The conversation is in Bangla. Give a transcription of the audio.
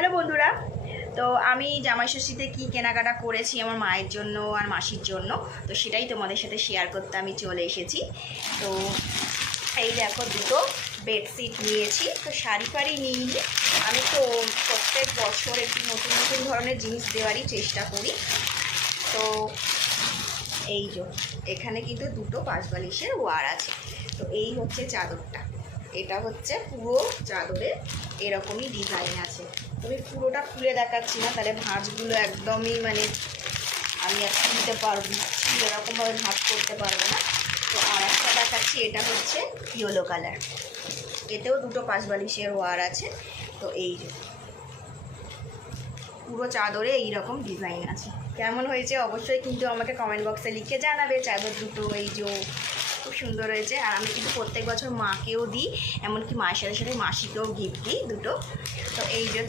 হ্যালো বন্ধুরা, তো আমি জামাই ষষ্ঠীতে কী কেনাকাটা করেছি আমার মায়ের জন্য আর মাসির জন্য, তো সেটাই তোমাদের সাথে শেয়ার করতে আমি চলে এসেছি। তো এই দেখো, দুটো বেডশিট নিয়েছি। তো শাড়ি ফাড়ি নিইনি, আমি তো প্রত্যেক বছর একটু নতুন নতুন ধরনের জিনিস দেওয়ারই চেষ্টা করি। তো এই যে এখানে কিন্তু দুটো পাঁচবালিশের ওয়ার আছে। তো এই হচ্ছে চাদরটা, এটা হচ্ছে পুরো চাদরে এরকমই ডিজাইন আছে। আমি পুরোটা খুলে দেখাচ্ছি না, তাহলে ভাঁজগুলো একদমই আমি আর তুলতে পারবো, এরকমভাবে ভাঁজ করতে পারবো না। তো আর একটা দেখাচ্ছি, এটা হচ্ছে ইয়েলো কালার, এতেও দুটো পাঁচবালিশের ওয়ার আছে। তো এই যে পুরো চাদরে এইরকম ডিজাইন আছে। কেমন হয়েছে অবশ্যই কিন্তু আমাকে কমেন্ট বক্সে লিখে জানাবে। চাদর দুটো এই যে খুব সুন্দর হয়েছে। আর আমি কিন্তু প্রত্যেক বছর মাকেও দিই, এমনকি মায়ের সাথে সাথে মাসিকেও গিফট দিই দুটো। তো এই যে